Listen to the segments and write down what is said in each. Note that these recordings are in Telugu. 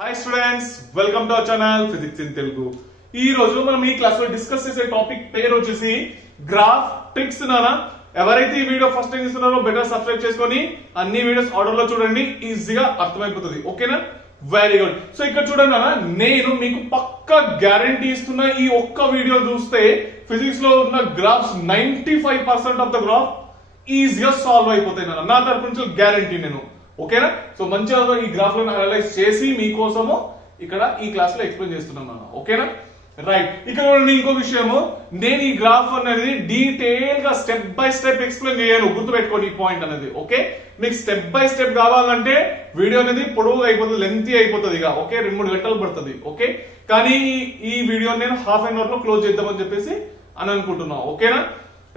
Hi students, welcome to our channel physics in Telugu. ఈ రోజు మనం ఈ క్లాస్ లో డిస్కస్ చేసే టాపిక్ పేరు వచ్చేసి గ్రాఫ్ ట్రిక్స్. నానా ఎవరైతే ఈ వీడియో ఫస్ట్ టైం చూస్తున్నారో బెటర్ సబ్స్క్రైబ్ చేసుకొని అన్ని వీడియోస్ ఆర్డర్ లో చూడండి, ఈజీగా అర్థమైపోతుంది. ఓకేనా? Very good. సో ఇక్కడ చూడండి నాన్న, నేను మీకు పక్కా గ్యారంటీ ఇస్తున్నా, ఈ ఒక్క వీడియో చూస్తే ఫిజిక్స్ లో ఉన్న గ్రాఫ్స్ 95% ఆఫ్ ద గ్రాఫ్ ఈజీగా సాల్వ్ అయిపోతాయి నాన్న. నా తరపు నుంచి గ్యారంటీ నేను. ఓకేనా? సో మంచిగా ఈ గ్రాఫ్ లను అనలైజ్ చేసి మీకోసము ఇక్కడ ఈ క్లాస్ లో ఎక్స్ప్లెయిన్ చేస్తున్నాను. ఓకేనా? రైట్. ఇక్కడ ఇంకో విషయము, నేను ఈ గ్రాఫ్ అనేది డీటెయిల్ గా స్టెప్ బై స్టెప్ ఎక్స్ప్లెయిన్ చేయను, గుర్తుపెట్టుకోండి ఈ పాయింట్ అనేది. ఓకే, మీకు స్టెప్ బై స్టెప్ కావాలంటే వీడియో అనేది పొడవుగా అయిపోతుంది, లెంతీ అయిపోతుంది. ఇక ఓకే, 2-3 గంటలు పడుతుంది. ఓకే, కానీ ఈ వీడియో నేను హాఫ్ అన్ అవర్ లో క్లోజ్ చేద్దామని చెప్పేసి అని అనుకుంటున్నా. ఓకేనా?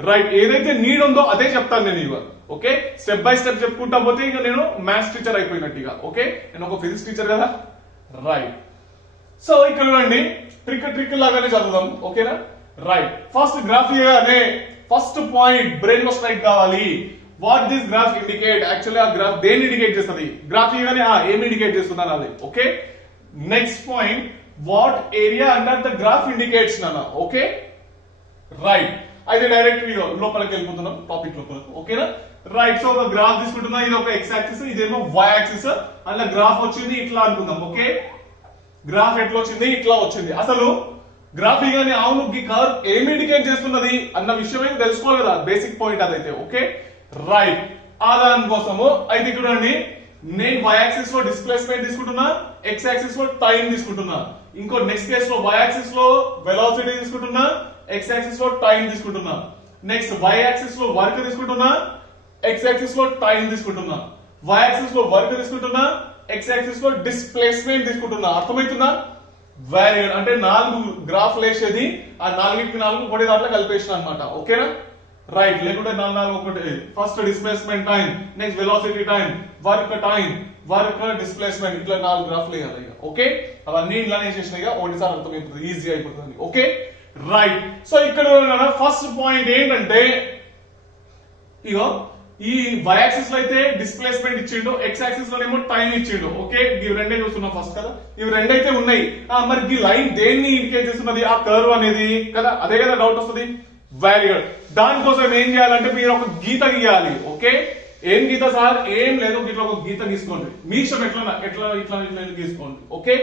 రైట్. ఏదైతే నీడ్ ఉందో అదే చెప్తాను నేను ఇక. ఓకే, స్టెప్ బై స్టెప్ చెప్పుకుంటా పోతే ఇక నేను మ్యాథ్స్ టీచర్ అయిపోయినట్టుగా. ఓకే, నేను ఒక ఫిజిక్స్ టీచర్ కదా. రైట్. సో ఇక్కడ చూడండి, ట్రిక్ లాగానే చదువుదాం. ఓకేనా? రైట్. ఫస్ట్ గ్రాఫ్ ఇవ్వగానే ఫస్ట్ పాయింట్ బ్రెయిన్ లో స్ట్రైక్ కావాలి. What this graph indicate? Actually ఆ గ్రాఫ్ దేన్ని ఇండికేట్ చేస్తుంది? గ్రాఫ్ ఇవ్వగానే ఏమి ఇండికేట్ చేస్తున్నాను అది. Okay, next point, what area under the graph indicates నాన్న. Okay, right. అయితే డైరెక్ట్ లోపలికి వెళ్ళిపోతున్నాం టాపిక్ లోపలికి. ఓకేనా? రైట్. సో ఒక గ్రాఫ్ తీసుకుంటున్నా, ఇది ఒక ఎక్స్ యాక్సిస్, ఇదేమో వై యాక్సిస్. అలా గ్రాఫ్ వచ్చింది ఇట్లా అనుకుందాం. ఓకే, గ్రాఫ్ ఎట్లా వచ్చింది? ఇట్లా వచ్చింది. అసలు గ్రాఫ్ ఇగానే అవును ఈ కర్వ్ ఏమి ఇండికేట్ చేస్తున్నది అన్న విషయం అయితే తెలుసుకోవాలి కదా, బేసిక్ పాయింట్ అదైతే. Okay, right. ఆ దానికోసము అయితే ఇక్కడ నేను వై యాక్సిస్ లో డిస్ప్లేస్మెంట్ తీసుకుంటున్నా, ఎక్స్ యాక్సిస్ లో టైం తీసుకుంటున్నా. ఇంకో నెక్స్ట్ కేస్ లో వై యాక్సిస్ లో వెలాసిటీ తీసుకుంటున్నా, ఎక్స్ యాక్సిస్ లో టైం తీసుకుంటున్నా. నెక్స్ట్ వై యాక్సిస్ లో వర్క్ తీసుకుంటున్నా, ఎక్స్ యాక్సిస్ లో టైం తీసుకుంటున్నా. వై యాక్సిస్ లో వర్క్ తీసుకుంటున్నా, ఎక్స్ యాక్సిస్ లో డిస్ప్లేస్మెంట్ తీసుకుంటున్నా. అర్థమవుతుందా? Very good. అంటే 4 గ్రాఫ్ వేసేది, ఆ 4 ఒకటి దాంట్లో కలిపేసిన అనమాట. ఓకేనా? రైట్. లేకుంటే 4 ఒకటి. First displacement time, next velocity time, work time, work displacement, ఇట్లా 4 గ్రాఫ్లు వేయాలి. ఓకే, అవన్నీ ఇట్లానే చేసినాయి, ఒకటిసారి అర్థమైపోతుంది, ఈజీ అయిపోతుంది. Okay, right. సో ఇక్కడ ఫస్ట్ పాయింట్ ఏంటంటే, ఇగో ఈ వై యాక్సిస్ లో అయితే డిస్ప్లేస్మెంట్ ఇచ్చిండు, ఎక్స్ యాక్సిస్ లోనేమో టైం ఇచ్చిండు. ఓకే, ఇవి రెండే చూస్తున్నాం ఫస్ట్ కదా, ఇవి రెండైతే ఉన్నాయి. మరి ఈ లైన్ దేన్ని ఇండికేట్ చేస్తున్నది? ఆ కర్వ్ అనేది కదా, అదే కదా డౌట్ వస్తుంది. Very good. దానికోసం ఏం చేయాలంటే మీరు ఒక గీత గీయాలి. ఓకే, ఏం గీత సార్? ఏం లేదు, ఇట్లా ఒక గీత గీసుకోండి. మీ ఇష్టం, ఎట్లా ఎట్లా ఇట్లా ఇట్లా గీసుకోండి. ఓకే,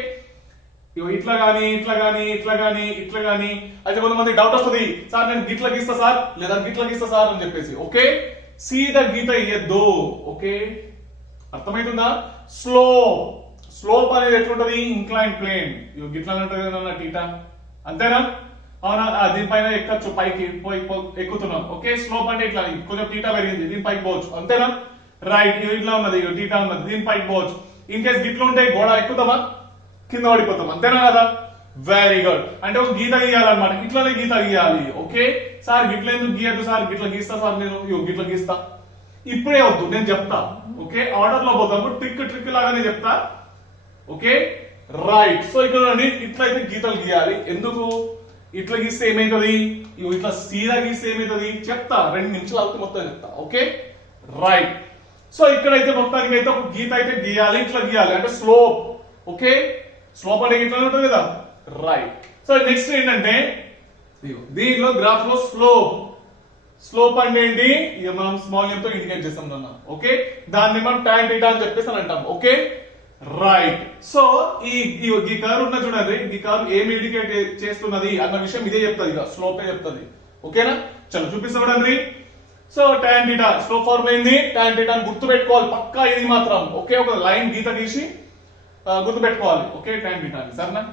ఇట్లా గానీ ఇట్లా గానీ ఇట్లా గానీ ఇట్లా గానీ. అయితే కొంతమంది డౌట్ వస్తుంది, సార్ నేను గిట్ల గీస్తా సార్, లేదా గిట్ల గీస్తా సార్ అని చెప్పేసి. ఓకే, సీదా గీత ఇయ్యద్దు. ఓకే, అర్థమవుతుందా? స్లోప్ అనేది ఎట్లుంటది? Incline plane. గిట్లా ఉంటుంది టీటా, అంతేనా? అవునా? దీనిపైన ఎక్కచ్చు, పైకి ఎక్కుతున్నాం. ఓకే, స్లోప్ అంటే ఇట్లా కొంచెం టీటా పెరిగింది, దీని పైకి పోవచ్చు. అంతేనా? రైట్. ఇట్లా ఉన్నది, టీటా ఉన్నది, దీని పైకి పోవచ్చు. ఇన్ కేస్ గిట్ల ఉంటే గోడ ఎక్కుతామా, కింద పడిపోతాం. అంతేనా కదా? Very good. అంటే ఒక గీత గీయాలన్నమాట, ఇట్లానే గీత గీయాలి. ఓకే, సార్ గిట్ల ఎందుకు గీయద్దు సార్? గిట్ల గీస్తా సార్ నేను, గిట్ల గీస్తా. ఇప్పుడే వద్దు, నేను చెప్తా. ఓకే, ఆర్డర్ లో పోతాము, ట్రిక్ లాగానే చెప్తా. Okay, right. సో ఇక్కడ ఇట్లయితే గీతలు గీయాలి. ఎందుకు? ఇట్లా గీస్తే ఏమైతుంది? ఇట్లా సీదా గీస్తే ఏమైతుంది చెప్తా, 2 నిమిషాలు అవుతుంది, మొత్తం చెప్తా. Okay, right. సో ఇక్కడైతే మొత్తానికి అయితే ఒక గీత అయితే గీయాలి, ఇట్లా గీయాలి, అంటే స్లోప్. ఓకే, స్లోప్ అంటే ఇట్లా ఉంటుంది కదా. రైట్. సో నెక్స్ట్ ఏంటంటే, దీనిలో గ్రాఫ్ లో స్లోప్ అంటే ఏంటి? ఇక మనం స్మాల్ ఎం తో ఇండికేట్ చేస్తాం అన్న. ఓకే, దాన్ని మనం టాన్ టీటా అని చెప్పేసి అని అంటాం. Okay, right. సో ఈ కర్వ్ ఉన్న చూడండి, ఈ కర్వ్ ఏమి ఇండికేట్ చేస్తున్నది అన్న విషయం ఇదే చెప్తుంది, ఇక స్లోపే చెప్తుంది. ఓకేనా? చలో చూపిస్తా చూడండి. So tan theta slope formula ఏంది? టాన్ టీటా అని గుర్తు పెట్టుకోవాలి పక్కా, ఇది మాత్రం. ఓకే, ఒక లైన్ గీత గీసి గుర్తు పెట్టుకోవాలి. ఓకే, టాన్ టీటా అని, సరేనా?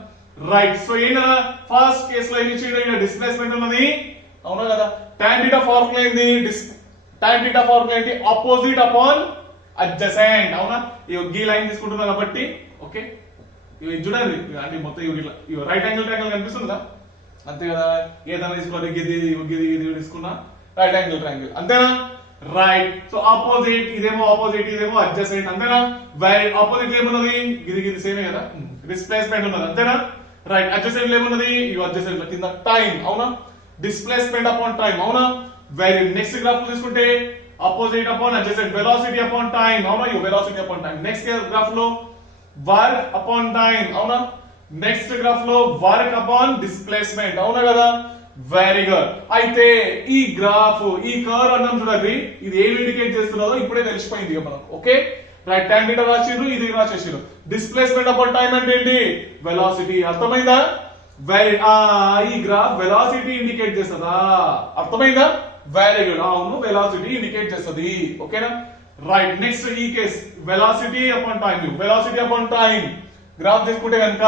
రైట్. సో ఏంటన్నా, ఫస్ట్ కేసు లో ఏమి డిస్ప్లేస్మెంట్ ఉన్నది, అవునా కదా? టాన్ టీటా ఫార్ములా ఏంది? టాన్ టీటా ఫార్ములా ఏంటి? Opposite upon adjacent. అవునా? ఈ లైన్ తీసుకుంటున్నా కాబట్టి. ఓకే, ఇవి చూడండి, అంటే మొత్తం ఇవి రైట్ యాంగిల్ ట్రయాంగిల్ కనిపిస్తుందా? అంతే కదా. ఏదైనా తీసుకోవాలి, గిది తీసుకున్నా రైట్ యాంగిల్ ట్రయాంగిల్, అంతేనా? రైట్. సో ఆపోజిట్, ఇదేమో ఆపోజిట్, ఇదేమో అడ్జసెంట్, అంతేనా? ఆపోజిట్ ఏమున్నది? గిది సేమే కదా, డిస్ప్లేస్మెంట్ ఉన్నది, అంతేనా? రైట్. అడ్జసెంట్ ఏమున్నది? ఇవి అడ్జసెంట్ కింద టైం, అవునా? డిస్ప్లేస్మెంట్ అపాన్ టైం, అవునా? వెరీ. నెక్స్ట్ గ్రాఫ్ తీసుకుంటే opposite upon adjacent, velocity upon time, అవునా? Velocity upon time. Next graph లో వర్క్ అపాన్ టైం, అవునా? నెక్స్ట్ గ్రాఫ్ లో వర్క్ అపాన్ డిస్ప్లేస్మెంట్, అవునా కదా? Very good. అయితే ఈ గ్రాఫ్, ఈ కర్వ్ అన్నాం చూడండి, ఇది ఏం ఇండికేట్ చేస్తున్నదో ఇప్పుడే తెలిసిపోయింది ఇక మనకు. ఓకే రైట్, tan θ రాసిర్రు, ఇది రాసేసిర్రు. డిస్ప్లేస్మెంట్ అపాన్ టైం అంటే ఏంటి? వెలాసిటీ. అర్థమైందా? ఈ గ్రాఫ్ వెలాసిటీ ఇండికేట్ చేస్తుందా? అర్థమైందా? Very good. అవును, వెలాసిటీ ఇండికేట్ చేస్తుంది. ఓకేనా? రైట్, నెక్స్ట్ ఈ case velocity upon time. Velocity upon time graph తీసుకుంటే కనుక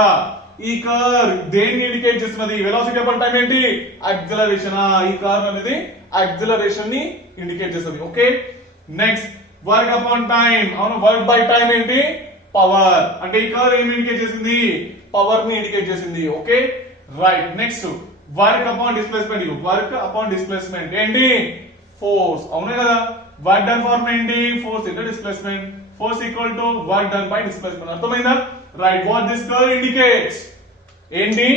ఈ కర్వ్ దేన్ని ఇండికేట్ చేస్తున్నది? వెలాసిటీ అపాన్ టైం ఏంటి? యాక్సిలరేషన్. ఈ కర్వ్ అనేది యాక్సిలరేషన్ ని ఇండికేట్ చేస్తుంది. Okay next work upon time. అవును, వర్క్ బై టైం ఏంటి? పవర్. అంటే ఈ కర్వ్ ఏమి ఇండికేట్ చేసింది? పవర్ ని ఇండికేట్ చేసింది. Okay right, next work upon displacement. Work upon displacement ఏంటి? ఫోర్స్. అవునే కదా? వర్క్ డన్ ఫార్మ్ ఏంటి? Force into displacement. Force equal to work done by displacement. అర్థమైందా? Right, what this curve indicates ఏంటి?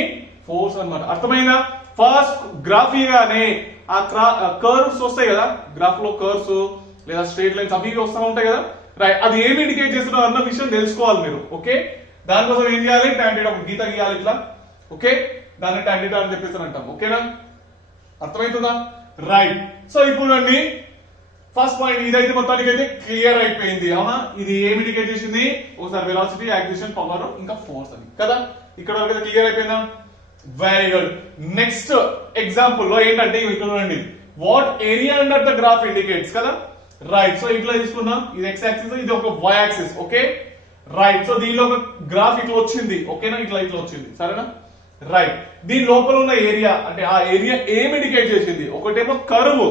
ఫోర్స్ అన్నమాట. అర్థమైందా? ఫస్ట్ గ్రాఫ్ గానే ఆ కర్వ్స్ వస్తాయి కదా, గ్రాఫ్ లో కర్వ్స్ లేదా స్ట్రేట్ లైన్స్ అవి వస్తూ ఉంటాయి కదా. రైట్, అది ఏమి ఇండికేట్ చేస్తున్నారు అన్న విషయం తెలుసుకోవాలి మీరు. ఓకే దానికోసం ఏం చేయాలి? tan θ ఒక గీత గీయాలి ఇట్లా. ఓకే దాన్ని tan θ అని చెప్పేసి అంటాం. ఓకేనా? అర్థమవుతుందా? రైట్, సో ఇప్పుడు అండి ఫస్ట్ పాయింట్ ఇదైతే మొత్తానికి అయితే క్లియర్ అయిపోయింది. అవునా? ఇది ఏమి ఇండికేట్ చేసింది? ఒకసారి వెలాసిటీ, యాక్సిలరేషన్, పవర్ ఇంకా ఫోర్స్ అని కదా. ఇక్కడ వరకు అయితే క్లియర్ అయిపోయిందా? Very good. నెక్స్ట్ ఎగ్జాంపుల్ లో ఏంటంటే ఇక్కడ చూడండి, what area under the graph indicates కదా. రైట్, సో ఇట్లా తీసుకున్నాం, ఇది ఎక్స్ యాక్సిస్, ఇది ఒక Y axis. Okay right, so దీనిలో ఒక గ్రాఫ్ ఇట్లా వచ్చింది. ఓకేనా? ఇట్లా ఇట్లా వచ్చింది, సరేనా? రైట్, దీని లోపల ఉన్న ఏరియా అంటే ఆ ఏరియా ఏమి ఇండికేట్ చేసింది? ఒకటేమో కర్వ్,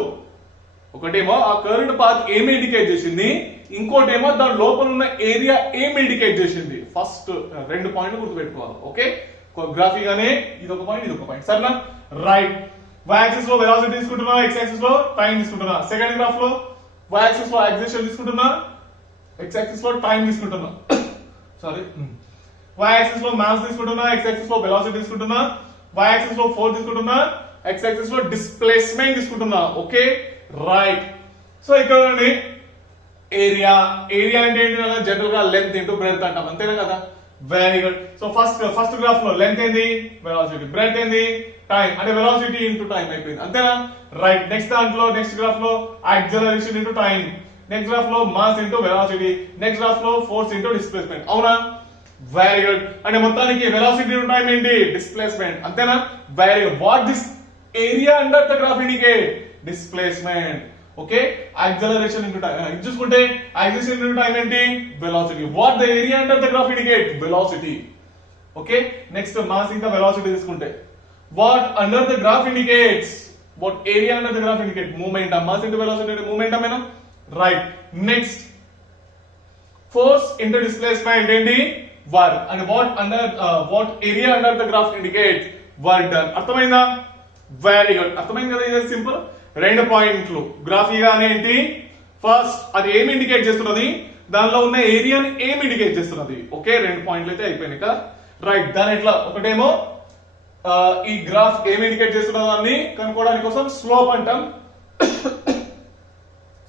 ఒకటేమో ఆ కర్వ్డ్ పాత్ ఏమి ఇండికేట్ చేసింది, ఇంకోటేమో దాని లోపల ఉన్న ఏరియా ఏమి ఇండికేట్ చేసింది. ఫస్ట్ రెండు పాయింట్లు గుర్తుపెట్టుకోవాలి. ఓకే గ్రాఫీ గానే ఇది ఒక పాయింట్, ఇది ఒక పాయింట్, సరేనా? రైట్, y యాక్సిస్ లో వెలాసిటీ తీసుకుంటున్నా, x యాక్సిస్ లో టైం తీసుకుంటున్నా. సెకండ్ గ్రాఫ్ లో y యాక్సిస్ లో యాక్సిలరేషన్ తీసుకుంటున్నా, x యాక్సిస్ లో టైం తీసుకుంటున్నా. సారీ, y యాక్సిస్ లో మాస్ తీసుకుంటున్నా, x యాక్సిస్ లో వెలాసిటీ తీసుకుంటున్నా, y యాక్సిస్ లో ఫోర్స్ తీసుకుంటున్నా, x యాక్సిస్ లో డిస్ప్లేస్మెంట్ తీసుకుంటున్నా. ఓకే రైట్, సో ఇక్కడ చూడండి ఏరియా, ఏరియా అంటే ఏంటి? జనరల్ గా లెంత్ ఇంటూ బ్రెడ్త్ అంటాం, అంతేనా కదా. Very good. So first graph లో లెంత్ ఏంది? వెలాసిటీ. బ్రెడ్త్ ఏంది? టైం. అంటే వెలాసిటీ ఇంటూ టైం అయిపోయింది, అంతేనా? రైట్, నెక్స్ట్ దాంట్లో నెక్స్ట్ గ్రాఫ్ లో acceleration into time, next graph లో mass into velocity, next graph లో ఫోర్స్ ఇంటూ డిస్ప్లేస్మెంట్. అవునా? Very good. అంటే మొత్తానికి వెలాసిటీ ఇంటూ టైం ఏంటి? డిస్ప్లేస్మెంట్, అంతేనా? Very good. What this area under the graph indicate? Displacement. Okay acceleration into time. ఇది చూసుకుంటే యాక్సిలరేషన్ ఇంటూ టైం ఏంటి? Velocity. What the area under the graph indicate? Velocity. Okay next mass ఇంకా వెలాసిటీ తీసుకుంటే what under the graph indicates? What area under the graph indicate? Momentum. Mass into velocity అంటే మూమెంటం ఏనా? Right, next force into displacement ఏంటి? Work. And what area under the graph indicate? Work done. అర్థమైందా? Very good. అర్థమైంది కదా, ఇది సింపుల్. రెండు పాయింట్లు గ్రాఫీగానే ఏంటి? ఫస్ట్ అది ఏమి ఇండికేట్ చేస్తున్నది, దానిలో ఉన్న ఏరియాని ఏమి ఇండికేట్ చేస్తున్నది. ఓకే రెండు పాయింట్లు అయితే అయిపోయినాయి కదా. రైట్, దాని ఎట్లా ఒకటేమో ఈ గ్రాఫ్ ఏమి ఇండికేట్ చేస్తున్న దాన్ని కనుక్కోవడానికి కోసం స్లోప్ అంటాం.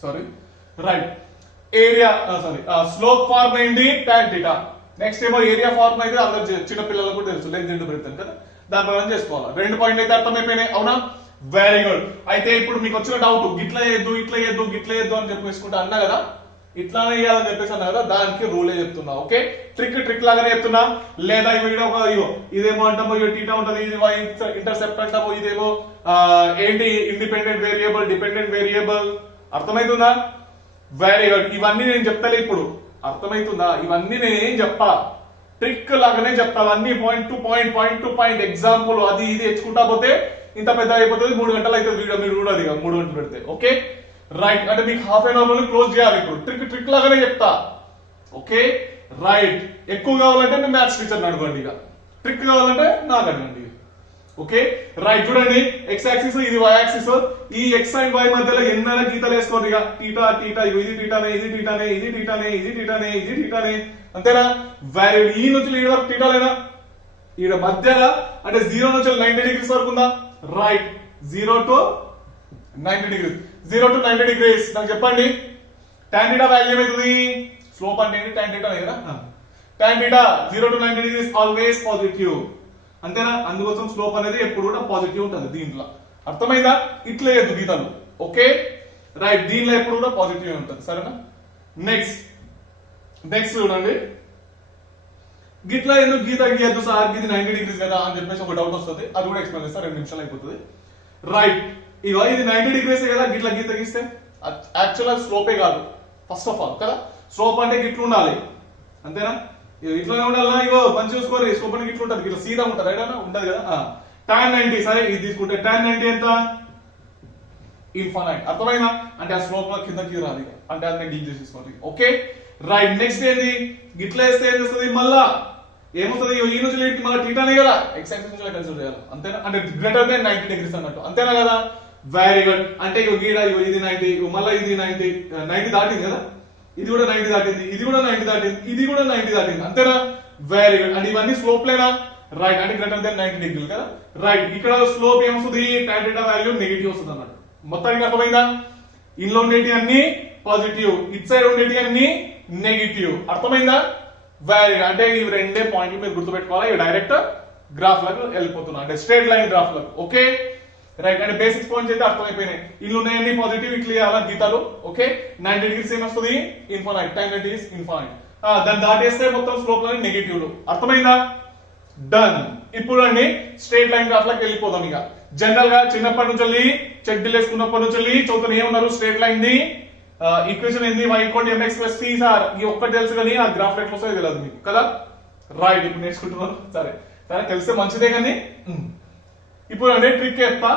Sorry right, area sorry slope form ఏంటి? tan θ. నెక్స్ట్ ఏమో ఏరియా ఫార్మ్ అయితే అందరు చిన్న పిల్లలకు కూడా తెలుసు, లెంత్ ఇంటూ బ్రెడ్త్ కదా. దాని ప్రకారం చేసుకోవాలి. రెండు పాయింట్లు అయితే అర్థమైపోయినాయి, అవునా? Very good. అయితే ఇప్పుడు మీకు వచ్చిన డౌట్, గిట్లా చేయొద్దు ఇట్లా చేయొద్దు గిట్లా చేయొద్దు అని చెప్పేసుకుంటా అన్నా కదా, ఇట్లానే చేయాలని చెప్పేసి అన్నా కదా, దానికి రూలే చెప్తున్నా. ఓకే ట్రిక్ లాగానే చెప్తున్నా. లేదా ఈ వీడియో ఇదేమో అంటామో టీటా ఉంటది, ఇది ఇంటర్సెప్ట్ అంటామో, ఇదేమో ఏంటి ఇండిపెండెంట్ వేరియబుల్, డిపెండెంట్ వేరియబుల్. అర్థమైతుందా? Very good. ఇవన్నీ నేను చెప్తాలే ఇప్పుడు, అర్థమైతుందా? ఇవన్నీ నేనేం చెప్పా, ట్రిక్ లాగానే చెప్తా. అవన్నీ పాయింట్ టు పాయింట్ ఎగ్జాంపుల్ అది ఇది తెచ్చుకుంటా పోతే ఇంత పెద్ద అయిపోతుంది, 3 గంటలు అయితే వీడియో మీరు కూడా అది 3 గంటలు పెడితే. ఓకే రైట్, అంటే మీకు హాఫ్ అన్ అవర్ లో క్లోజ్ చేయాలి. ఇప్పుడు ట్రిక్ లాగానే చెప్తా. ఓకే రైట్, ఎక్కువ కావాలంటే మీరు మ్యాథ్స్ టీచర్ అడగండి, ఇక ట్రిక్ కావాలంటే నాకు అడగండి. ఓకే రైట్, చూడండి ఎక్స్ యాక్సిస్ ఇది వై యాక్సిస్, ఈ ఎక్స్ అండ్ వై మధ్యలో ఎన్నైనా గీతలు వేసుకోండి. ఇక టీటా ఇది టీటానే, ఇది టీటానే, ఇది టీటానే, ఇది టీటానే, ఇది టీటానే, అంతేనా? వాల్యూ ఈ నుంచి ఈ వరకు టీటాలేనా? ఈడ మధ్యలో అంటే 0 నుంచి 90 డిగ్రీస్ వరకు ఉందా? Right, 0 to 90 degrees, 0 to 90 degrees. నాకు చెప్పండి tan θ వాల్యూ ఏమవుతుంది? స్లోప్ అంటే ఏంటి? tan θ కదా. tan theta 0 to 90 degrees always positive. అంతేనా? అందుకోసం స్లోప్ అనేది ఎప్పుడు కూడా పాజిటివ్ ఉంటుంది దీంట్లో. అర్థమైందా? ఇట్లా వేయద్దు గీతలు. ఓకే రైట్, దీనిలో ఎప్పుడు కూడా పాజిటివ్ ఉంటుంది. సరేనా? నెక్స్ట్ చూడండి, గిట్లా ఎందుకు గీత గీయద్దు సార్, ఇది 90 డిగ్రీస్ కదా అని చెప్పేసి ఒక డౌట్ వస్తుంది. అది కూడా ఎక్స్ప్లెయిన్ చేస్తా, 2 నిమిషాలు అయిపోతుంది. రైట్, ఇగో ఇది 90 డిగ్రీస్ కదా, గిట్లా గీత గీస్తే యాక్చువల్గా స్లోపే కాదు ఫస్ట్ ఆఫ్ ఆల్ కదా. స్లోప్ అంటే గిట్లు ఉండాలి, అంతేనా? ఇట్లా ఉండాలా? ఇగో మంచి చూసుకోరు, స్లోప్ అంటే గిట్లు ఉంటుంది, ఇట్లా సీదా ఉంటుంది, రైట్ అన్న ఉంటుంది కదా. tan 90 సరే, ఇది తీసుకుంటే tan 90 ఎంత? ఇన్ఫైనైట్. అర్థమైనా? అంటే ఆ స్లోప్ కిందకి రాదు, అంటే అది నేను డీల్ చేసేసుకోవాలి. ఓకే రైట్, నెక్స్ట్ ఏంది? గిట్లా వేస్తే ఏం చేస్తుంది? మళ్ళా ఏమవుతుంది? ఈ నుంచి లేట్కి మళ్ళీ థీటానే కదా, ఎక్స్ యాక్సిస్ నుంచి కన్సిడర్ చేయాలి, అంతేనా? అంటే గ్రేటర్ దెన్ 90 డిగ్రీస్ అన్నట్టు, అంతేనా కదా? Very good. అంటే గీడ ఇది 90, మళ్ళీ ఇది 90 దాటింది కదా, ఇది కూడా 90 దాటింది, ఇది కూడా 90 దాటింది, ఇది కూడా 90 దాటింది, అంతేనా? Very good. అంటే ఇవన్నీ స్లోప్ లేనా? రైట్, అంటే గ్రేటర్ దెన్ 90 డిగ్రీలు కదా. రైట్, ఇక్కడ స్లోప్ ఏమొస్తుంది? tan theta వాల్యూ నెగిటివ్ వస్తుంది అన్నట్టు. మొత్తానికి అర్థమైందా? ఇందులో ఉండేటి అన్ని పాజిటివ్, ఇట్ సైడ్ ఉండేటి అన్ని నెగిటివ్. అర్థమైందా? Very good. అంటే ఈ రెండే పాయింట్లు మీరు గుర్తుపెట్టుకోవాలి. ఇవి డైరెక్ట్ గ్రాఫ్ లకు వెళ్ళిపోతున్నా, అంటే స్ట్రేట్ లైన్ గ్రాఫ్ లకు. ఓకే రైట్, అంటే బేసిక్ పాయింట్స్ అయితే అర్థమైపోయినాయి. ఇల్లు ఉన్నాయన్ని పాజిటివ్, ఇట్లా అలా గీతాలు. ఓకే 90 డిగ్రీస్ ఏమొస్తుంది? ఇన్ఫైనైట్. tan 90 is infinite. దాన్ని దాటేస్తే మొత్తం స్లోప్ లోని నెగిటివ్. అర్థమైందా? డన్. ఇప్పుడు అండి స్ట్రేట్ లైన్ గ్రాఫ్ లకు వెళ్ళిపోదాం. ఇక జనరల్ గా చిన్నప్పటి నుంచి చెడ్డీలు వేసుకున్నప్పటి నుంచి చదువుతున్న ఏమన్నారు? స్ట్రేట్ లైన్ ది ఈక్వేషన్ ఏంది? y = mx + c sir. ఈ ఒక్కటి తెలుసు కానీ ఆ గ్రాఫ్ ఎట్లా వస్తుందో తెలియదు మీకు కదా. రైట్, ఇప్పుడు నేర్చుకుంటున్నారు. సరే సరే, తెలిస్తే మంచిదే కానీ. ఇప్పుడు అంటే ట్రిక్ చెప్తా.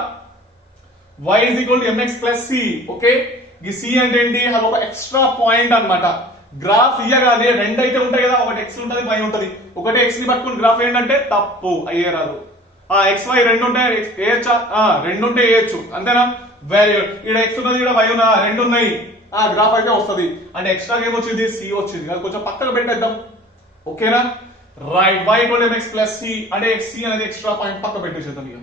y = mx + c. ఓకే, ఈ c అంటే ఏంటి? అది ఒక ఎక్స్ట్రా పాయింట్ అన్నమాట. గ్రాఫ్ ఇయ్యగానే రెండు అయితే ఉంటాయి కదా, ఒకటి x ఉంటుంది, y ఉంటుంది. ఒకటి x ని పట్టుకుని గ్రాఫ్ ఏంటంటే తప్పు, అయ్యే రాదు. ఎక్స్ వై రెండు ఉంటాయి, వేయచ్చా? రెండు ఉంటే వేయచ్చు, అంతేనా? Very good. ఇక్కడ x ఉన్నది, ఇక్కడ y ఉన్నది, రెండు ఉన్నాయి, గ్రాఫ్ అయితే వస్తుంది. అంటే ఎక్స్ట్రా ఏమొచ్చింది? సి వచ్చింది. అది కొంచెం పక్కన పెట్టేద్దాం. ఓకేనా? Right, y = mx + c. అంటే c అనేది ఎక్స్ట్రా పాయింట్ పక్క పెట్టేసేద్దాం ఇక.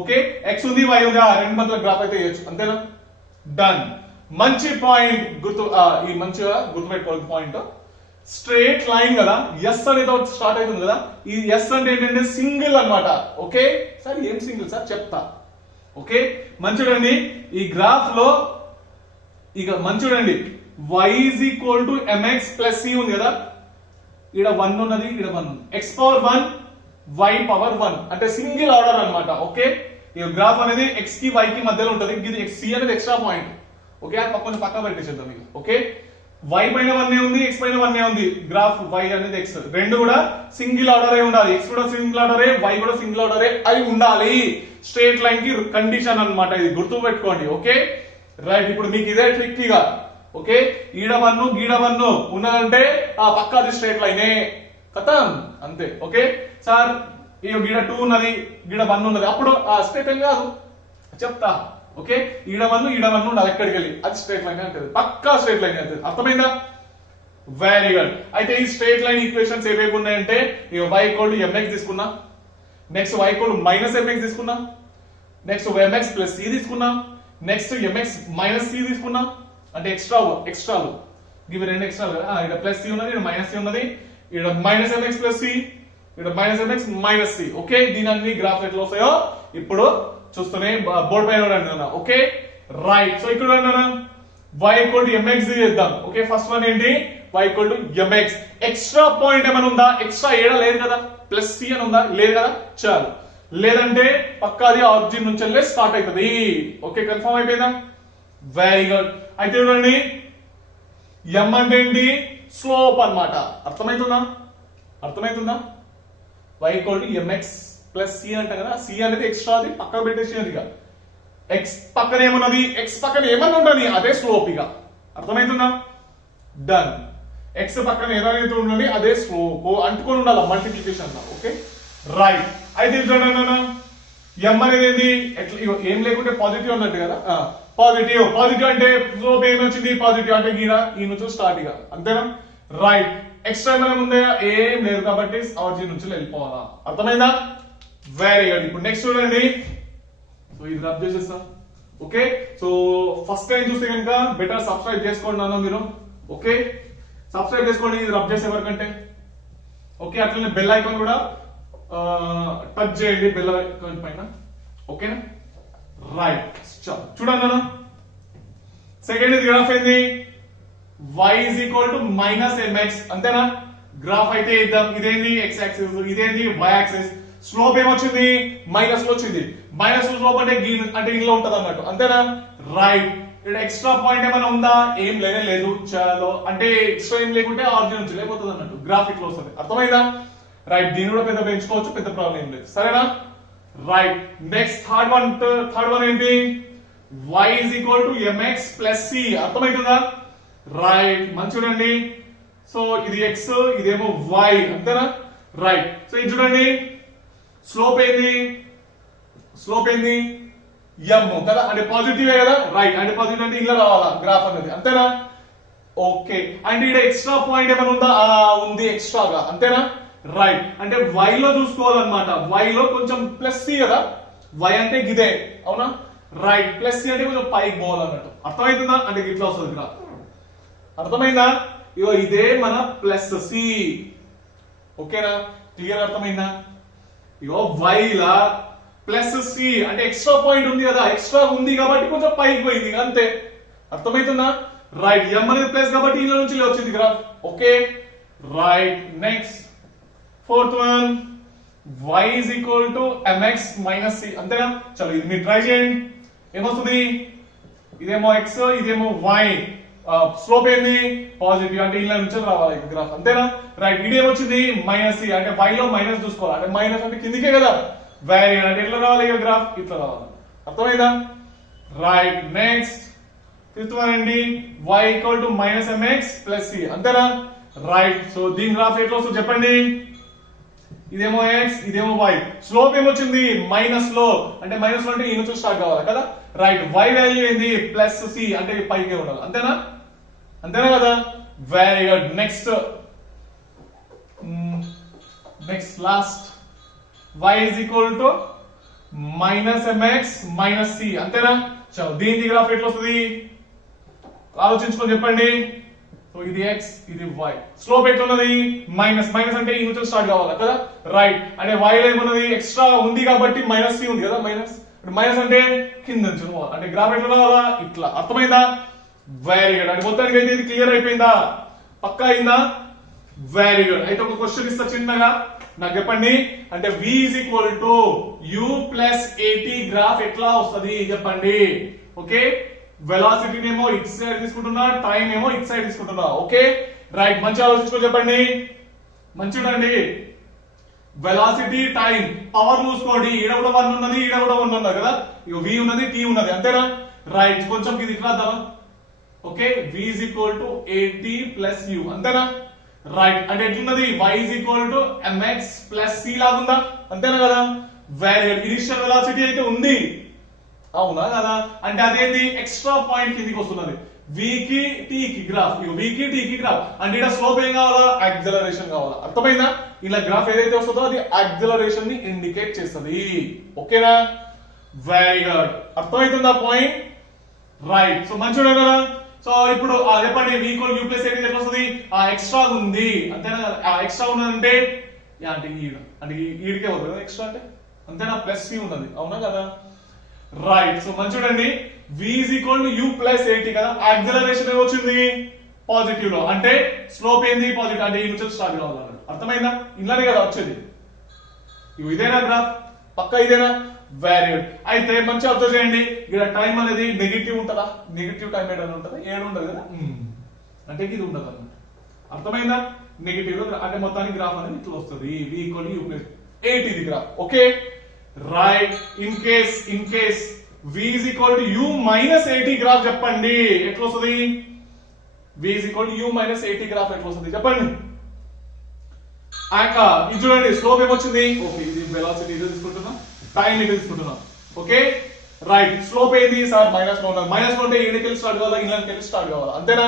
ఓకే, x ఉంది, y ఉంది, రెండు మధ్యలో గ్రాఫ్ అయితే వేయచ్చు, అంతేనా? డన్. మంచి పాయింట్ గుర్తు, ఈ మంచిగా గుర్తుపెట్టుకోవాలి పాయింట్. స్ట్రేట్ లైన్ కదా, ఎస్ అనేది స్టార్ట్ అవుతుంది కదా. ఈ ఎస్ అంటే ఏంటంటే సింగిల్ అన్నమాట. ఓకే సార్, ఏం సింగిల్ సార్ చెప్తా. ఓకే మంచిదండి. ఈ గ్రాఫ్ లో ఇక మంచిదండి, y = mx + c ఉంది కదా, ఇక్కడ 1 ఉన్నది, ఇక్కడ 1 ఉంది. x⁻1 y⁻1 అంటే సింగిల్ ఆర్డర్ అన్నమాట. ఓకే, ఈ గ్రాఫ్ అనేది x కి y కి మధ్యలో ఉంటది. ఇది c అనేది ఎక్స్ట్రా పాయింట్. ఓకే, అది కొంచెం పక్కన పెట్టేసేద్దాం ఇక. ఓకే, y పైన 1 ఉంది, x పైన 1 ఉంది. గ్రాఫ్ y అనేది x, రెండు కూడా సింగిల్ ఆర్డర్ అయి ఉండాలి. x కూడా సింగిల్ ఆర్డరే, y కూడా సింగిల్ ఆర్డరే అయి ఉండాలి. స్ట్రేట్ లైన్ కి కండిషన్ అన్నమాట, ఇది గుర్తు పెట్టుకోండి. ఓకే రైట్, ఇప్పుడు మీకు ఇదే ట్రిక్ ఇక. ఓకే, ఈడ 1 గీడ 1 ఉన్నదంటే పక్కాది స్ట్రేట్ లైనే, ఖతం, అంతే. ఓకే సార్, ఈ గీడ 2 ఉన్నది, గీడ 1 ఉన్నది, అప్పుడు స్ట్రేట్ లైన్ కాదు చెప్తా. ఓకే, ఈడ 1 ఉండాలి ఎక్కడికి వెళ్ళి, అది స్ట్రేట్ లైన్ అంటే పక్కా స్ట్రేట్ లైన్ అవుతుంది. అర్థమైందా? Very good. అయితే ఈ స్ట్రేట్ లైన్ ఈక్వేషన్స్ ఏవేవి ఉన్నాయంటే, y = mx తీసుకున్నా, నెక్స్ట్ y = -mx తీసుకున్నా, నెక్స్ట్ mx + c తీసుకున్నా, నెక్స్ట్ mx - c తీసుకున్నా. అంటే ఎక్స్ట్రాలు ఇవి రెండు ఎక్స్ట్రాలు కదా. ఇక్కడ ప్లస్ c ఉన్నది, ఇక్కడ మైనస్ c ఉన్నది, ఇక్కడ -mx + c, ఇక్కడ -mx - c. ఓకే, దీని అన్ని గ్రాఫ్ ఎట్లా వస్తాయో ఇప్పుడు చూస్తూనే బోర్డు పైన అంటున్నా. ఓకే రైట్, సో ఇక్కడ y = mx చేద్దాం. ఓకే, ఫస్ట్ వన్ ఏంటి? y = mx. ఎక్స్ట్రా పాయింట్ ఏమైనా ఉందా? ఎక్స్ట్రా ఏడా లేదు కదా, ప్లస్ c అని ఉందా? లేదు కదా, చాలు. లేదంటే పక్కాది ఆరిజిన్ నుంచి స్టార్ట్ అవుతుంది. ఓకే, కన్ఫర్మ్ అయిపోయిందా? Very good. అయితే చూడండి, m అంటే ఏంటి? స్లోప్ అన్నమాట. అర్థమవుతుందా? y = mx + c అంట కదా, c అనేది ఎక్స్ట్రా, అది పక్కన పెట్టేసేది. ఇక x పక్కన ఏమన్నది? x పక్కన ఏమన్నా ఉండని, అదే స్లోప్. ఇక అర్థమవుతుందా? డన్. x పక్కన ఏదైతే ఉండని అదే స్లోప్, అంటుకొని ఉండాలి మల్టిప్లికేషన్ లో. Okay right. అయితే చూడండి, m అనేది ఏంది? ఏం లేకుంటే పాజిటివ్ అన్నట్టు కదా. పాజిటివ్ అంటే స్లోప్ ఏం వచ్చింది? పాజిటివ్ అంటే గీడ ఈ నుంచి స్టార్ట్, ఇక అంతేనా? రైట్. ఎక్స్ట్రా ఏమైనా ఉందా? ఏం లేదు కాబట్టి ఆరిజిన్ నుంచి వెళ్ళిపోవాలా. అర్థమైందా? Very good. ఇప్పుడు నెక్స్ట్ చూడండి, సో ఇది రబ్ చేసేస్తాం. ఓకే, సో ఫస్ట్ టైం చూస్తే కనుక బెటర్ సబ్స్క్రైబ్ చేసుకోండి అన్న మీరు. ఓకే, సబ్స్క్రైబ్ చేసుకోండి, ఇది రబ్ చేసే వరకంటే. ఓకే, అట్లనే బెల్ ఐకాన్ కూడా టచ్ చేయండి బెల్ ఐకాన్ పైన. ఓకేనా, రైట్. చూడండి అన్న, సెకండ్ ఇది గ్రాఫ్ ఏంది, y is equal to minus mx, అంతేనా. గ్రాఫ్ అయితే ఇద్దాం, ఇదేంది x యాక్సిస్, ఇదేంది y యాక్సిస్. స్లోప్ ఏమొచ్చింది, మైనస్ లో వచ్చింది. మైనస్ లో స్లోప్ అంటే అంటే ఇంట్లో ఉంటది అన్నట్టు, అంతేనా. రైట్, ఇక్కడ ఎక్స్ట్రా పాయింట్ ఏమైనా ఉందా, ఏం లేనే లేదు. చలో, అంటే ఎక్స్ట్రా ఏం లేకుంటే ఆరిజిన్ నుంచి లేకపోతుంది అన్నట్టు, గ్రాఫ్ ఇట్లా వస్తుంది. అర్థమైందా. రైట్, దీన్ని కూడా పెద్ద పెంచుకోవచ్చు, పెద్ద ప్రాబ్లం ఏం లేదు. సరేనా. రైట్, నెక్స్ట్ థర్డ్ వన్ ఏంటి, y is equal to mx plus c. అర్థమవుతుందా. రైట్, మంచి చూడండి. సో ఇది x, ఇదేమో y, అంతేనా. రైట్, సో ఇది చూడండి, స్లోప్ ఏంది, m కదా, అంటే పాజిటివ్ కదా. రైట్, అంటే పాజిటివ్ అంటే ఇలా రావాలా గ్రాఫ్ అనేది, అంతేనా. ఓకే, అంటే ఇక్కడ ఎక్స్ట్రా పాయింట్ ఏమైనా ఉందా, ఉంది ఎక్స్ట్రాగా, అంతేనా. రైట్, అంటే y లో చూసుకోవాలన్నమాట. y లో కొంచెం ప్లస్ c కదా, y అంటే ఇదే, అవునా. రైట్, ప్లస్ సి అంటే కొంచెం పైకి పోవాలన్నట్టు. అర్థమవుతుందా, అంటే ఇట్లా వస్తుంది గ్రాఫ్. అర్థమైందా. ఇగో ఇదే మన ప్లస్ సి. ఓకేనా, క్లియర్, అర్థమైందా. ఇగో y లా ప్లస్ సి అంటే ఎక్స్ట్రా పాయింట్ ఉంది కదా, ఎక్స్ట్రా ఉంది కాబట్టి కొంచెం పైకి పోయింది అంతే. అర్థమవుతుందా. రైట్, m అనేది ప్లస్ కాబట్టి ఇందులో నుంచి వచ్చింది graph. Okay, right. Next fourth one, y is equal to mx minus c, అంతేనా. చలో ఇది మీరు ట్రై చేయండి, ఏమొస్తుంది. ఇదేమో x, ఇదేమో y. స్లోప్ ఏంది, పాజిటివ్ అంటే ఇలా నుంచి రావాలి గ్రాఫ్, అంతేనా. రైట్, ఇదేమొచ్చింది మైనస్ c, అంటే y లో మైనస్ చూసుకోవాలి. అంటే మైనస్ అంటే కిందికే కదా, వేరియన్ అంటే ఇట్లా రావాలి గ్రాఫ్, ఇట్లా రావాలి. అర్థమైందా. రైట్, నెక్స్ట్ ఫిఫ్త్ వన్ ఏంటి, y equal to minus mx plus c, అంతేనా. రైట్, సో దీని గ్రాఫ్ ఎట్లా వస్తుంది చెప్పండి. ఇదేమో x, ఇదేమో y. స్లోప్ ఏమొచ్చింది, మైనస్ లో, అంటే మైనస్ లో అంటే ఈ నుంచి స్టార్ట్ కావాలి కదా. రైట్, y వాల్యూ ఏంది, ప్లస్ c, అంటే పైకే ఉండాలి, అంతేనా. అంతేనా కదా. Very good. Next last, y is equal to minus mx minus c, అంతేనా. చలో దీని గ్రాఫ్ ఎట్లా వస్తుంది ఆలోచించుకొని చెప్పండి. సో ఇది x, ఇది y. స్లోప్ ఎట్లున్నది, మైనస్ అంటే ఈ నుంచి స్టార్ట్ కావాలి కదా. రైట్, అంటే y లో ఏమున్నది, ఎక్స్ట్రా ఉంది కాబట్టి మైనస్ c ఉంది కదా. మైనస్ అంటే కింద నుంచి పోవాలి, అంటే గ్రాఫ్ ఎట్లా రావాలా, ఇట్లా. అర్థమైందా. Very good. అంటే మొత్తానికి అయితే ఇది క్లియర్ అయిపోయిందా, పక్కా అయిందా. Very good. అయితే ఒక క్వశ్చన్ ఇస్తా చిన్నగా, నాకు చెప్పండి. అంటే v is equal to u plus at graph ఎట్లా వస్తుంది చెప్పండి. ఓకే, వెలాసిటీ ఏమో ఇట్ సైడ్ తీసుకుంటున్నా, టైం ఏమో ఇట్ సైడ్ తీసుకుంటున్నా. ఓకే, రైట్, మంచి ఆలోచించుకో చెప్పండి. మంచి చూడండి, వెలాసిటీ టైం పవర్ చూసుకోండి. ఈడ కూడా 1 ఉన్నది, ఈడ కూడా 1 ఉన్నది కదా. ఇక v ఉన్నది, t ఉన్నది, అంతేనా. రైట్, కొంచెం ఇది ఇట్లా వద్దామా. Okay, v is equal to at plus u, అంతేనా. రైట్, అంటే ఎట్లున్నది, y is equal to mx plus c లాగుందా, అంతేనా కదా. Very good. ఇనిషియల్ వెలాసిటీ అయితే ఉంది, అవునా కదా. అంటే అదేంటి, ఎక్స్ట్రా పాయింట్ కిందికి వస్తున్నది. v కి t కి గ్రాఫ్, v కి t కి గ్రాఫ్. అంటే ఇక్కడ స్లోప్ ఏం కావాలా, యాక్సిలరేషన్ కావాలా. అర్థమైందా. ఇలా గ్రాఫ్ ఏదైతే వస్తుందో అది యాక్సిలరేషన్ ని ఇండికేట్ చేస్తుంది. ఓకేనా. Very good. అర్థమవుతుందా పాయింట్. రైట్, సో మంచి చూడండి కదా. సో ఇప్పుడు చెప్పండి, v ఈక్వల్ u ప్లస్ ఎట్లా వస్తుంది, ఎక్స్ట్రా ఉంది, అంతేనా. ఎక్స్ట్రా ఉన్నదంటే అంటే అంటే ఈడికే అవుతుంది కదా ఎక్స్ట్రా అంటే, అంతేనా. ప్లస్ c ఉన్నది, అవునా కదా. రైట్, సో మంచి చూడండి, v is equal to u plus at కదా. యాక్సిలరేషన్ ఏమొచ్చింది, పాజిటివ్ లో, అంటే స్లోప్ ఏంది, పాజిటివ్, అంటే ఈ నుంచి స్టార్ట్ కావాలి. అర్థమైందా. ఇలానే కదా వచ్చేది. ఇదేనా గ్రాఫ్, పక్కా ఇదేనా. Very good. అయితే మంచి అబ్జర్వ్ చేయండి, ఇక్కడ టైం అనేది నెగిటివ్ ఉంటుందా, నెగిటివ్ టైం ఏదైనా ఉంటుందా, ఏడు ఉండదు కదా. అంటే ఇది ఉండదు అన్నమాట. అర్థమైందా. నెగిటివ్ లో అంటే మొత్తానికి గ్రాఫ్ అనేది ఇట్లా వస్తుంది. v equal to u plus 8 ఇది graph. Okay, right. In case v is equal to u minus 80 graph చెప్పండి ఎట్లా వస్తుంది. v is equal to u minus 80 graph ఎట్లా వస్తుంది చెప్పండి. ఇది చూడండి, స్లోప్ ఏమొచ్చింది. ఓకే, ఇది వెలాసిటీ ఇది తీసుకుంటున్నా, టైం ఇది తీసుకుంటున్నా. Okay, right. స్లోప్ ఏంది సార్, మైనస్ లో ఉన్నది. మైనస్ లో ఉంటే ఈడికెళ్ళి స్టార్ట్ కావాలా, ఇళ్ళకెళ్ళి స్టార్ట్ కావాలా, అంతేనా.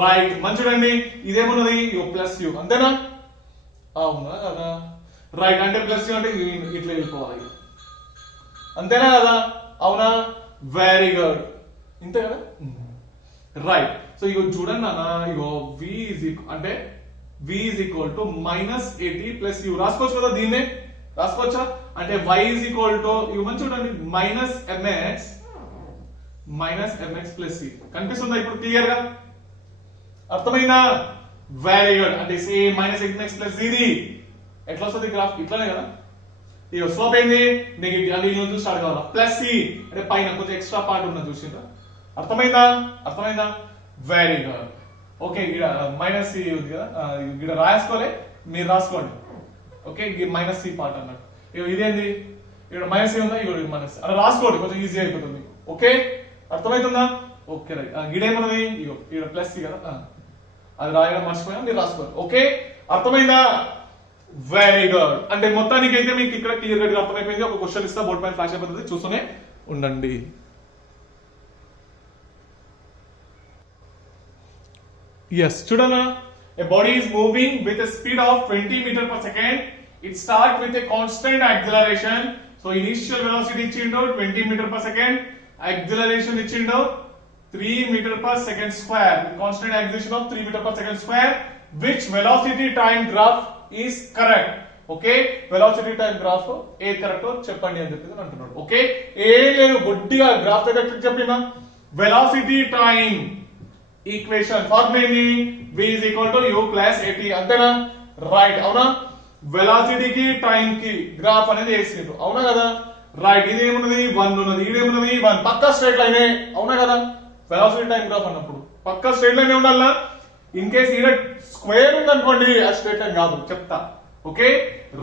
రైట్, మంచి చూడండి, ఇదేమున్నది ప్లస్ యూ, అంతేనా. అవునా కదా. రైట్, అంటే ప్లస్ యూ అంటే ఇట్లా వెళ్ళిపోవాలి, అంతేనా కదా. అవునా. వెరీ గుడ్, ఇంతే కదా. రైట్, సో ఇగో చూడండి అన్న, ఇగో v అంటే v is equal to minus 80 plus u రాసుకోవచ్చు కదా దీన్నే రాసుకోవచ్చా అంటే y is equal to ఇవి మంచి చూడండి minus mx plus c కనిపిస్తుందా ఇప్పుడు క్లియర్ గా అర్థమైందా వెరీ గుడ్ అంటే c minus mx plus c ఇది ఎట్లా వస్తుంది గ్రాఫ్ ఇట్లానే కదా ఇక స్లోప్ ఏంది నెగటివ్ అంటే ఈ నుంచి స్టార్ట్ కావాలా ప్లస్ c అంటే పైన కొంచెం ఎక్స్ట్రా పార్ట్ ఉన్నది చూసిందా అర్థమైందా వెరీ గుడ్ ఓకే ఇక్కడ మైనస్ సి ఉంది కదా ఇక్కడ రాసుకోలే మీరు రాసుకోండి ఓకే మైనస్ సి పార్ట్ అన్నట్టు ఇదేంది ఇక్కడ మైనస్ సి ఉందా ఇక్కడ మైనస్ అలా రాసుకోండి కొంచెం ఈజీ అయిపోతుంది ఓకే అర్థమవుతుందా ఓకే రైట్ గిడేమన్నది ఇగో ఇక్కడ ప్లస్ సి కదా అది రాయడం మర్చిపోయినా మీరు రాసుకోండి ఓకే అర్థమైందా వెరీ గుడ్ అంటే మొత్తానికి అయితే మీకు ఇక్కడ క్లియర్ గా అర్థమైపోయింది ఒక క్వశ్చన్ ఇస్తా బోర్డ్ పైన ఫ్లాష్ అయిపోతుంది చూస్తూనే ఉండండి yes chudana a body is moving with a speed of 20 meter per second it starts with a constant acceleration so initial velocity ichindo 20 meter per second acceleration ichindo 3 meter per second square constant acceleration of 3 meter per second square which velocity time graph is correct okay velocity time graph A correct చెప్పండి అని చెప్పి అంటున్నాడు ఓకే ఏ లేదు గొడ్డిగా గ్రాఫ్ దగ్గర చెప్పినా velocity time ఈక్వేషన్ ఫార్ములా ఏంది v is equal to u plus at అంతేనా రైట్ అవునా వెలాసిటీకి టైం కి గ్రాఫ్ అనేది వేసిండ్రు అవునా కదా రైట్ ఇది ఏమున్నది 1 ఉన్నది ఇది ఏమున్నది 1 పక్కా స్ట్రైట్ లైన్ అవునా కదా వెలాసిటీ టైం గ్రాఫ్ అన్నప్పుడు పక్కా స్ట్రైట్ లైన్ ఉండాలా ఇన్ కేస్ ఇక్కడ స్క్వేర్ ఉంది అనుకోండి ఆ స్ట్రైట్ లైన్ కాదు చెప్తా ఓకే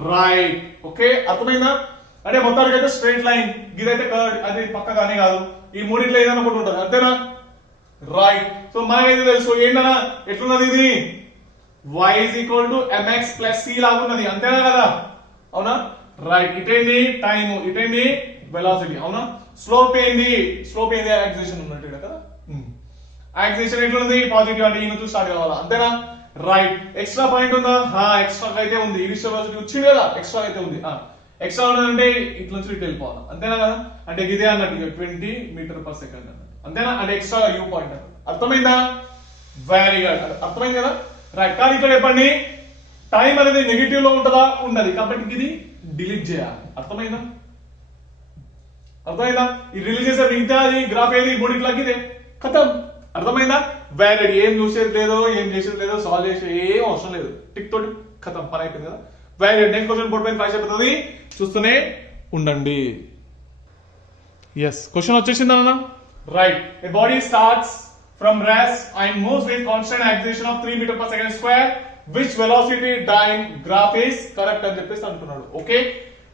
రైట్ ఓకే అర్థమైందా అంటే మొత్తానికి అయితే స్ట్రైట్ లైన్ ఇదైతే కర్వ్ అది పక్కగానే కాదు ఈ మూడిట్లో ఏదైనా ఒకటి ఉంటుంది అంతేనా రైట్ సో మనకైతే తెలుసు ఏంటన్నా ఎట్లున్నది ఇది y is equal to mx plus c లాగా ఉన్నది అంతేనా కదా అవునా రైట్ ఇటేంది టైం ఇటేంది వెలాసిటీ అవునా స్లోప్ ఏంది యాక్సిలరేషన్ ఉన్నట్టు కదా యాక్సిలరేషన్ ఎట్లున్నది పాజిటివ్ అంటే ఈ నుంచి స్టార్ట్ కావాలా అంతేనా రైట్ ఎక్స్ట్రా పాయింట్ ఉందా ఎక్స్ట్రా అయితే ఉంది ఇనిషియల్ వెలాసిటీ వచ్చింది కదా ఎక్స్ట్రా అయితే ఉంది ఎక్స్ట్రా ఉన్నదంటే ఇట్లా నుంచి ఇటు వెళ్ళిపోవాలి అంతేనా కదా అంటే ఇదే అన్నట్టు 20 మీటర్ పర్ సెకండ్ అంతేనా అంటే ఎక్స్ట్రా యూ పాయింట్ అర్థమైందా వెరీ గుడ్ అర్థమైంది కదా రైట్ కానీ ఇక్కడ చెప్పండి టైం అనేది నెగిటివ్ లో ఉంటుందా ఉండదు కాబట్టి ఇది డిలీట్ చేయాలి అర్థమైందా ఇది రిలీజ్ చేసే మిగతా అది గ్రాఫ్ ఏది మూడిట్లకి ఇదే ఖతం అర్థమైందా వ్యాలిడ్ ఏం చూసేది లేదో ఏం చేసేది లేదో సాల్వ్ చేసే ఏం అవసరం లేదు టిక్ తోటి ఖతం పని అయిపోయింది కదా వ్యాలిడ్ నెక్స్ట్ క్వశ్చన్ బోర్డ్ పైన ఫ్లాష్ అయిపోతుంది చూస్తూనే ఉండండి ఎస్ క్వశ్చన్ వచ్చేసింది అన్న right a body starts from rest and moves with constant acceleration of 3 meter per second square which velocity time graph is correct అని చెప్పేసి అంటున్నాడు okay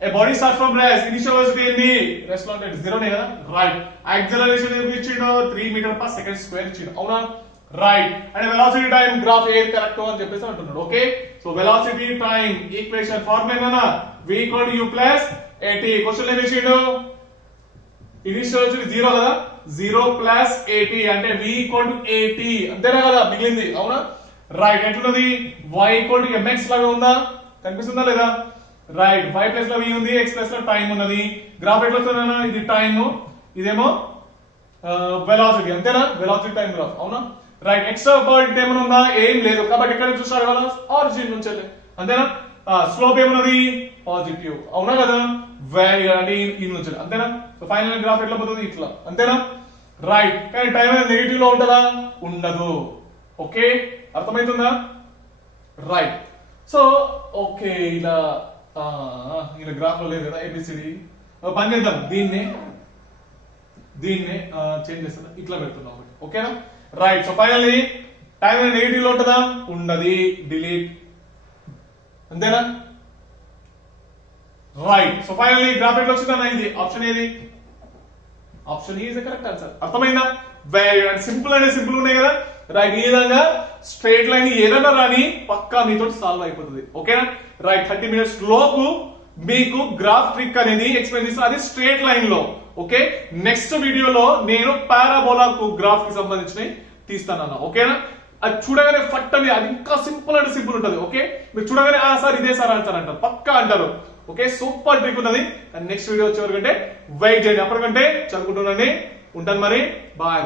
a body starts from rest initial velocity ఏంది రెస్ట్ లో అంటే 0 నే కదా రైట్ యాక్సిలరేషన్ ఏమి ఇచ్చిండు 3 meter per second square ఇచ్చిండు అవునా రైట్ అంటే వెలాసిటీ టైం గ్రాఫ్ ఏది కరెక్ట్ అని చెప్పేసి అంటున్నాడు okay so velocity time equation formula ఏందన్నా v equal to u plus at question ఏమి ఇచ్చిండు ఇనిషియల్ వెలాసిటీ 0 కదా 0 ప్లస్ 80 అంటే v ఈక్వల్ టు 80 అంతేనా కదా మిగిలింది అవునా రైట్ ఎట్లున్నది y ఈక్వల్ టు mx లాగా ఉందా కనిపిస్తుందా లేదా రైట్ y ప్లస్ లో v ఉంది x ప్లస్ లో టైం ఉన్నది గ్రాఫ్ ఎట్లా వస్తుందన్నా ఇది టైం ఇదేమో వెలాసిటీ అంతేనా వెలాసిటీ టైం గ్రాఫ్ అవునా రైట్ ఎక్స్ట్రా పాయింట్ ఏమైనా ఉందా ఏం లేదు కాబట్టి ఎక్కడ నుంచి స్టార్ట్ కావాలా ఆరిజిన్ నుంచి అంతేనా స్లోప్ ఏమున్నది పాజిటివ్ అవునా కదా వెరీ అంటే ఈ నుంచి అంతేనా సో ఫైనల్ గ్రాఫ్ ఎట్లా పోతుంది ఇట్లా అంతేనా రైట్ కానీ టైం అనేది నెగిటివ్ లో ఉంటుందా ఉండదు ఓకే అర్థమవుతుందా రైట్ సో ఓకే ఇలా గ్రాఫ్ లో లేదు కదా ఏబిసిడి పని చేద్దాం దీన్నే చేంజ్ చేస్తున్నా ఇట్లా పెడుతున్నాం ఓకేనా రైట్ సో ఫైనల్లీ టైం అనేది నెగిటివ్ లో ఉంటుందా ఉండదు డిలీట్ అంతేనా రైట్ సో ఫైనల్లీ గ్రాఫ్ ఎట్లా వచ్చిందన్న ఇది ఆప్షన్ ఏది ఆప్షన్ ఈజ్ కరెక్ట్ ఆన్సర్ అర్థమైందా వెరీ సింపుల్ అంటే సింపుల్ ఉన్నాయి కదా రైట్ ఈ విధంగా స్ట్రైట్ లైన్ ఏదైనా రాని పక్కా మీతో సాల్వ్ అయిపోతుంది ఓకేనా రైట్ 30 minutes లోపు మీకు గ్రాఫ్ ట్రిక్ అనేది ఎక్స్ప్లెయిన్ చేస్తాను అది స్ట్రైట్ లైన్ లో ఓకే నెక్స్ట్ వీడియోలో నేను పారాబోలాకు గ్రాఫ్ కి సంబంధించిన తీస్తానన్నా ఓకేనా అది చూడగానే ఫట్ అని అది ఇంకా సింపుల్ అంటే సింపుల్ ఉంటుంది ఓకే మీరు చూడగానే సార్ ఇదే సార్ అంటారు పక్కా అంటారు ఓకే సూపర్ ట్రిక్ ఉన్నది నెక్స్ట్ వీడియో వచ్చే వరకంటే వెయిట్ చేయండి అప్పటికంటే చదువుకుంటున్నాను ఉంటాను మరి బాయ్.